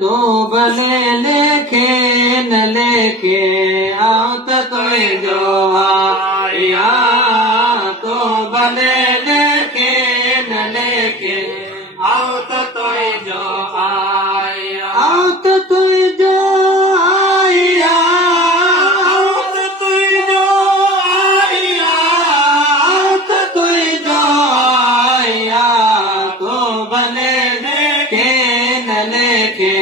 तो भले लेखे न लेखे आवत तोय जो आया तो भले लेखे न लेखे आवत तोय जो आया आवत तोय जो आया आवत तोय जो आया आवत तोय जो आया तो भले लेखे न लेखे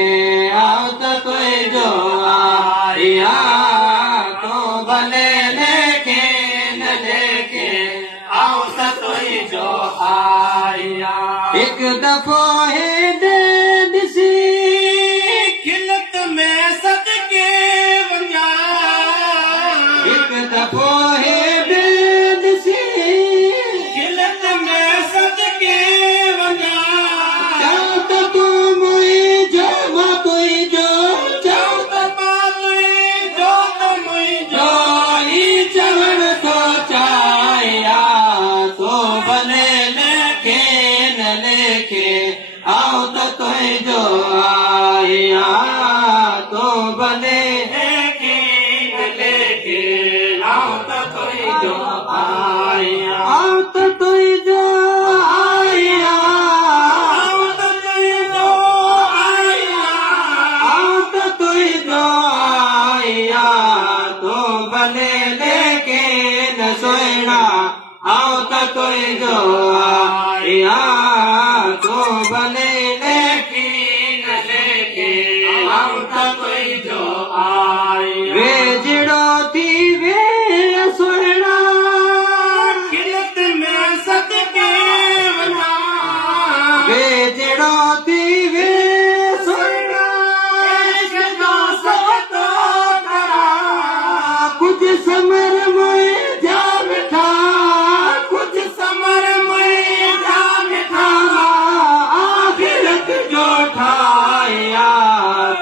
आवत तोय जो आया तो भले लेखे न लेखे आवत तोय जो आया एक दफो है दिसी खिलत में सदके वंजा एक दफो है दिसी खिलत में सदके वंजा चाहो तो तू मुई जो मा तुई जो चाहो तो मा तुई जो तो मुई जो ई चवण तो चाया तो भले लेखे न लेखे आवत तोय जो आया तो भले लेखे न लेखे आवत तोय जो आया आवत तोय जो आया आवत तोय जो आया आवत तोय जो आया तो भले लेके न सोयना आवत तोय जो आया तो भले लेके न लेके आवत तोय जो आया वे जिड़ो थी वे सोयना खिलत में सदके वना वे जिड़ो थी वे सोयना जो सतो करा कुछ समर में जा बैठा कुछ समर में जा बैठा आखिरत जो ठाया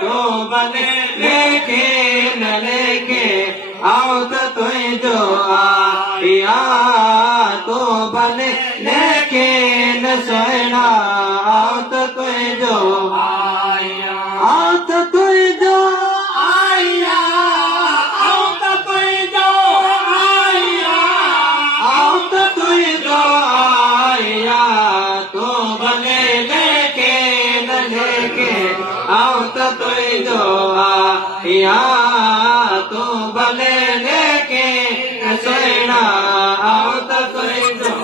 तो भले लेके न लेके आवत तोय जो आया तो भले लेके न सोयना आवत तोय जो आया आवत तोय जो आया आवत तोय जो आया आवत तोय जो आया तो भले लेके न लेके आवत तोय जो आया तो भले लेके न सोयना आवत तोय जो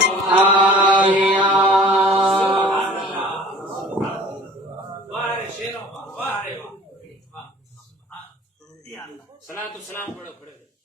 आया सलातो सलाम पढ़ो